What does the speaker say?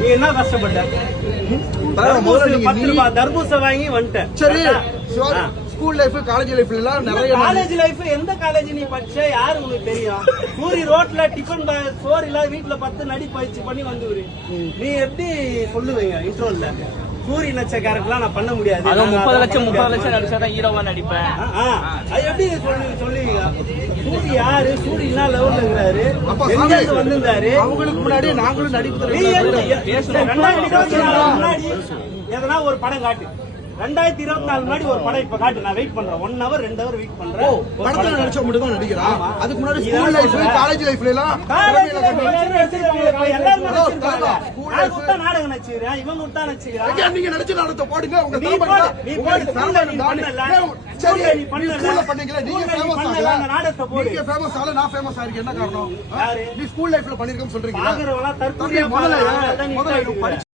நீ என்ன கஷ்டப்பட்ட? 10 ரூபாய் தர்பூச வாங்கி வந்துட்டேன். சரி, ஸ்கூல் லைஃப் காலேஜ் லைஃப்ல எல்லாம் நிறைய காலேஜ் லைஃப் எந்த காலேஜ் நீ படிச்ச யாரு உனக்கு தெரியும்? சூரி ரோட்ல டிஃபன் சோறு இல்லாத வீட்டுல 10 நடி பயிற்சி பண்ணி வந்துரு. நீ எப்படி சொல்லுவீங்க இன்ட்ரோல்ல? சூரி நடிச்ச கேரக்டர்லாம் நான் பண்ண முடியாது. 30 லட்சம் நடிச்சாதான் ஹீரோவா நடிப்பேன். அது எப்படி சொல்லுவீங்க? சூரி யாரு? சூரி என்ன லெவல்ல இருக்கிறாரு? எங்க வந்திருந்தாரு? அவங்களுக்கு முன்னாடி நாங்களும் நடிப்பு முன்னாடி எதனா ஒரு படம் காட்டு. 2024 முன்னாடி ஒரு படம் இப்ப காட்டு. நான் வெயிட் பண்றேன். 1 hour 2 hour வெயிட் பண்றேன். படத்துல நடிச்சா மட்டும் தான் நடிக்கிறான். அதுக்கு முன்னாடி ஸ்கூல் லைஃப் காலேஜ் லைஃப்ல எல்லாம் நாடகம் நடிச்சுக்கிறேன். இவங்க விட்டா நடிச்சுக்கிறான். நீங்க நடிச்ச நாடகத்தை போடுங்க. உங்க நீ ஃபேமஸ் ஆல நான் ஃபேமஸ் ஆயிருக்கேன். என்ன காரணம்? நீ ஸ்கூல் லைஃப்ல பண்ணிருக்கேன்னு சொல்றீங்க.